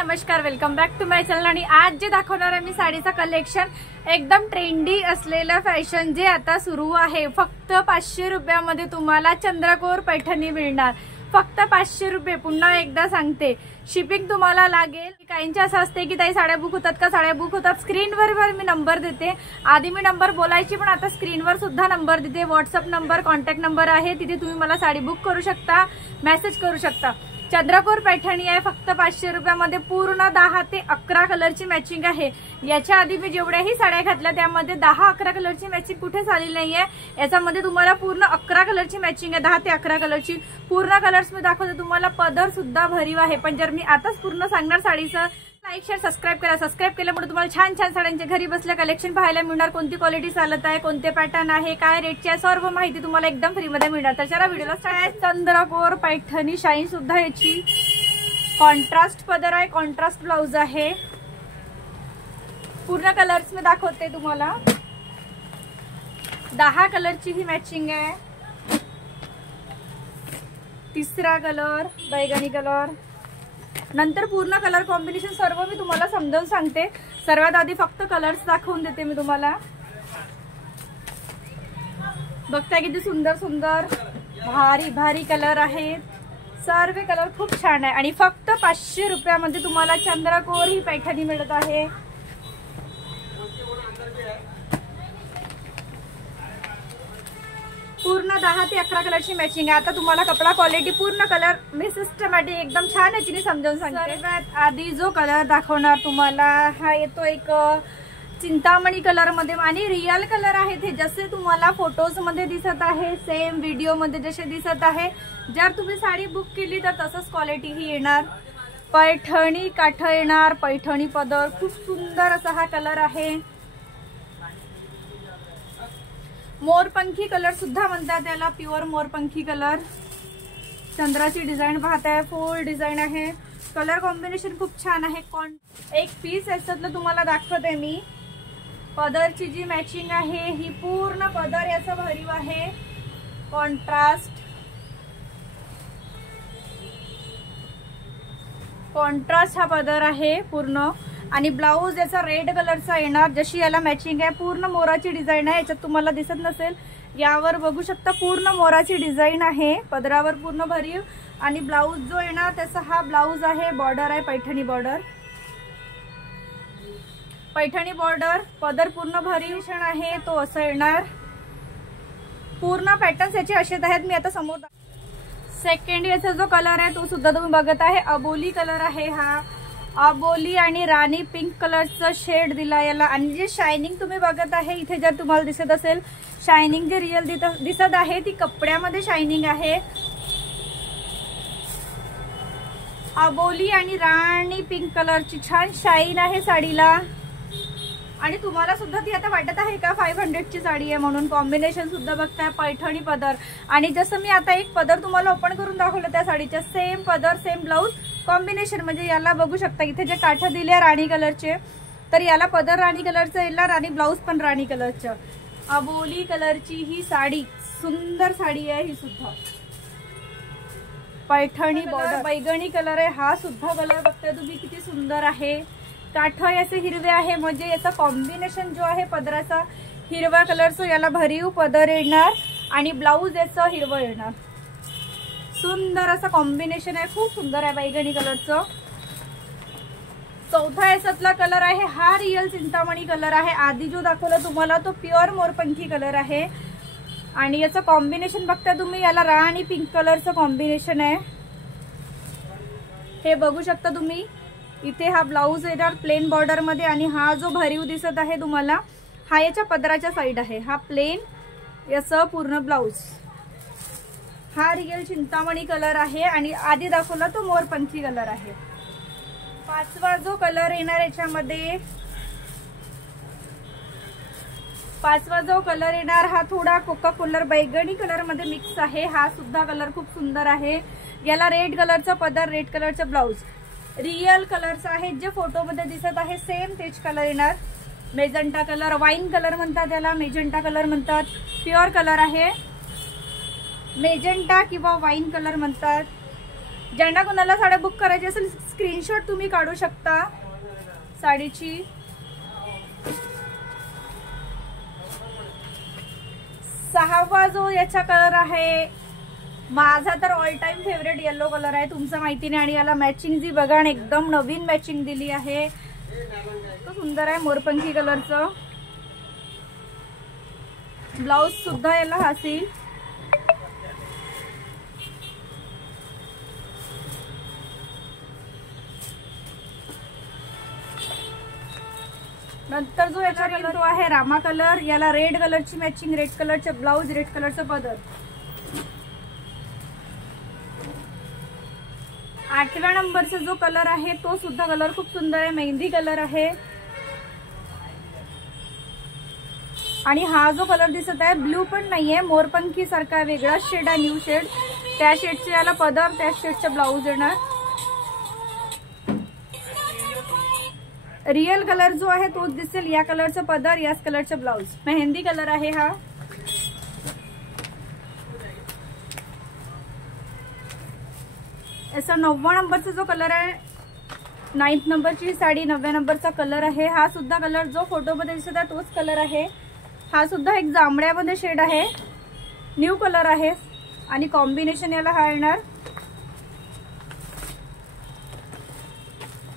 नमस्कार, welcome back to my channel. आणि आज जे दाखवणार आहे मी साडीचं कलेक्शन, एकदम ट्रेंडी असलेलं फॅशन जे आता सुरू आहे। फक्त 500 रुपयामध्ये तुम्हाला चंद्रकोर पैठणी मिळणार, फक्त 500 रुपये। पुन्हा एकदा सांगते, शिपिंग तुम्हाला लागेल। काहींचे असं असते की ताई साड्या बुक होतात का, साड्या बुक होतात। स्क्रीनवर मी नंबर देते, आधी मी नंबर बोलायची पण आता स्क्रीनवर सुद्धा नंबर देते। व्हॉट्सअप नंबर, कॉन्टॅक्ट नंबर आहे, तिथे तुम्ही मला साडी बुक करू शकता, मेसेज करू शकता। चंद्रकोर पैठणी आहे, फक्त 500 रुपयामध्ये। पूर्ण 10 ते 11 कलरची मॅचिंग आहे। याच्या आधी मी जेवढ्याही साड्या घातल्या त्यामध्ये 10-11 कलरची मॅचिंग कुठेच आलेली नाहीये। याच्यामध्ये तुम्हाला पूर्ण 11 कलरची मॅचिंग आहे, 10 ते 11 कलरची। पूर्ण कलर्स मी दाखवते तुम्हाला, पदर सुद्धा भरीव आहे। पण जर मी आताच पूर्ण सांगणार साडीचं, लाईक शेअर सबस्क्राईब करा। सबस्क्राईब केल्यामुळे तुम्हाला छान छान साड्यांचे घरी बसल्या कलेक्शन पाहायला मिळणार। कोणती क्वालिटी चालत आहे, कोणते पॅटर्न आहे, काय रेटची आहे, सर्व माहिती तुम्हाला एकदम फ्री मध्ये मिळणार। तर चला व्हिडिओला स्टार्ट। चंद्रकोर पैठणी शाईन सुद्धा याची कॉन्ट्रास्ट पदर आहे, कॉन्ट्रास्ट ब्लाउज आहे। पूर्ण कलर्स में दाखवते तुम्हाला, 10 कलरची ही मॅचिंग आहे। तिसरा कलर बैगनी कलर, नंतर पूर्ण कलर कॉम्बिनेशन सर्व मी तुम्हाला समजावून सांगते। सर्वात आधी फक्त कलर्स दाखवून देते मी तुम्हाला। बघताय किती सुंदर सुंदर भारी भारी कलर आहेत, सर्व कलर खूप छान आहे। आणि फक्त 500 रुपयामध्ये तुम्हाला चंद्रकोर ही पैठणी मिळत आहे। पूर्ण 10 ते 11 कलरची मॅचिंग आहे। आता तुम्हाला कपडा क्वालिटी पूर्ण कलर मी सिस्टमॅटिक एकदम छान याची समजावून सांगते। सर्वात आधी जो कलर दाखवणार तुम्हाला, हा येतो एक चिंतामणी कलर मध्ये आणि रियल कलर आहे ते जसे तुम्हाला फोटोज मध्ये दिसत आहे, सेम व्हिडिओ मध्ये जसे दिसत आहे। जर तुम्ही साडी बुक केली तर तसंच क्वालिटी ही येणार। पैठणी काठ येणार, पैठणी पदर, खूप सुंदर असा हा कलर आहे। मोरपंखी कलर सुद्धा म्हणतात त्याला, प्युअर मोरपंखी कलर। चंद्राची डिझाइन पाहताय, फुल डिझाइन आहे। कलर कॉम्बिनेशन खूप छान आहे। एक पीस याच्यातलं तुम्हाला दाखवते मी। पदरची जी मॅचिंग आहे ही पूर्ण पदर याचा भरीव आहे, कॉन्ट्रास्ट हा पदर आहे पूर्ण। आणि ब्लाऊज याचा रेड कलरचा येणार, जशी याला मॅचिंग आहे। पूर्ण मोराची डिझाइन आहे, याच्यात तुम्हाला दिसत नसेल, यावर बघू शकता पूर्ण मोराची डिझाइन आहे। पदरावर पूर्ण भरीव आणि ब्लाऊज जो येणार त्याचा हा ब्लाऊज आहे। बॉर्डर आहे पैठणी बॉर्डर, पैठणी बॉर्डर। पदर पूर्ण भरीव आहे, तो असं येणार। पूर्ण पॅटर्न्स याचे असेच आहेत, मी आता समोर। सेकंड याचा जो कलर आहे तो सुद्धा तुम्ही बघत आहे, अबोली कलर आहे हा। अबोली आणि राणी पिंक कलरचा शेड दिला याला। आणि जे शायनिंग तुम्ही बघत आहे इथे, जर तुम्हाला दिसत असेल शायनिंग जे रिअल दिसत आहे ती कपड्यामध्ये शायनिंग आहे। अबोली आणि राणी पिंक कलरची छान शाईन आहे साडीला। आणि तुम्हाला सुद्धा ती आता वाटत आहे का 500 ची साडी आहे म्हणून। कॉम्बिनेशन सुद्धा बघताय, पैठणी पदर। आणि जसं मी आता एक पदर तुम्हाला ओपन करून दाखवलं त्या साडीच्या, सेम पदर सेम ब्लाऊज कॉम्बिनेशन। म्हणजे याला बघू शकता इथे जे काठ दिले राणी कलरचे, तर याला पदर राणी कलरचं येणार आणि ब्लाऊज पण राणी कलरचं। अबोली कलरची ही साडी, सुंदर साडी आहे ही सुद्धा। पैठणी बॉर्डर बैगणी कलर आहे हा सुद्धा। कलर बघताय तुम्ही किती सुंदर आहे। काठ याचे हिरवे आहे, म्हणजे याचा कॉम्बिनेशन जो आहे पदराचा हिरवा कलरचा, याला भरीव पदर येणार आणि ब्लाऊज याचं हिरवं येणार। सुंदर असं कॉम्बिनेशन आहे, खूप सुंदर आहे बैगणी कलरचं। चौथा याच्यातला कलर आहे हा रियल चिंतामणी कलर आहे। आधी जो दाखवला तुम्हाला तो प्युअर मोरपंखी कलर आहे। आणि याचं कॉम्बिनेशन बघता तुम्ही, याला राणी पिंक कलरचं कॉम्बिनेशन आहे, हे बघू शकता तुम्ही। इथे हा ब्लाऊज येणार प्लेन बॉर्डर मध्ये आणि हा जो भरीव दिसत आहे तुम्हाला, हा याच्या पदराच्या साइड आहे। हा प्लेन याचं पूर्ण ब्लाऊज, हा रियल चिंतामणी कलर आहे। आणि आधी दाखवला तो मोरपंखी कलर आहे। पाचवा जो कलर येणार याच्यामध्ये, पाचवा जो कलर येणार हा थोडा कोका कलर बैगणी कलर मध्ये मिक्स आहे। हा सुद्धा कलर खूप सुंदर आहे। याला रेड कलरचा पदर, रेड कलरचा ब्लाऊज। रियल कलरचा आहे, जे फोटो मध्ये दिसत आहे सेम तेच कलर येणार। मेजंटा कलर, वाईन कलर म्हणतात त्याला, मेजंटा कलर म्हणतात। प्युअर कलर आहे, मेजेंटा किंवा वाईन कलर म्हणतात। ज्यांना कोणाला साड्या बुक करायची असेल स्क्रीनशॉट तुम्ही काढू शकता साडीची। सहावा जो याचा कलर आहे, माझा तर all time favourite yellow colour आहे, तुमचं माहिती नाही। आणि याला मॅचिंग जी बघा आणि एकदम नवीन मॅचिंग दिली आहे, खूप सुंदर आहे मोरपंखी कलरचं। ब्लाउज सुद्धा याला हासी। नंतर जो याचा कलर तो आहे रामा कलर, याला रेड कलरची मॅचिंग, रेड कलरचे ब्लाउज, रेड कलरचं पदर। 8व्या नंबरचा जो कलर आहे तो सुद्धा कलर खूप सुंदर आहे, मेहंदी कलर आहे। आणि हा जो कलर दिसत आहे ब्ल्यू पण नाहीये, मोरपंखी सारखा वेगळा शेड आहे, न्यू शेड। त्या शेडचे याला पदर, त्या शेडचे ब्लाउज येणार। रियल कलर जो आहे तोच दिसेल, या कलरचं पदर, याच कलरचं ब्लाउज। मेहंदी कलर आहे हा। ऐसा 9व्या नंबरचा जो कलर आहे, 9th नंबरची साडी 9व्या नंबरचा कलर आहे। हा सुद्धा कलर जो फोटोमध्ये दिसत आहे तोच कलर आहे। हा सुद्धा एक जांभळ्यामध्ये शेड आहे, न्यू कलर आहे आणि कॉम्बिनेशन याला हा येणार।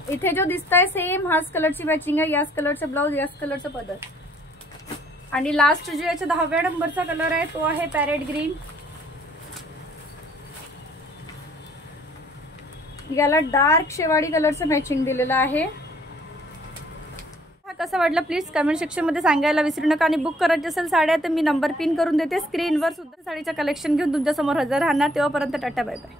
इथे जो दिसताय सेम हाच कलरची मॅचिंग आहे, याच कलरचं ब्लाउज, याच कलरचं पदर। आणि लास्ट जो याच्या 10व्या नंबरचा कलर आहे तो आहे पॅरेट ग्रीन, याला डार्क शेवाळी कलरचं मॅचिंग दिलेलं आहे। कसं वाटलं प्लीज कमेंट सेक्शन मध्ये सांगायला विसरू नका। आणि बुक करायची असेल साड्या तर मी नंबर पिन करून देते स्क्रीनवर, सुद्धा साडीचं कलेक्शन घेऊन तुमच्या समोर हजर राहणार। तेव्हापर्यंत टाटा बाय बाय।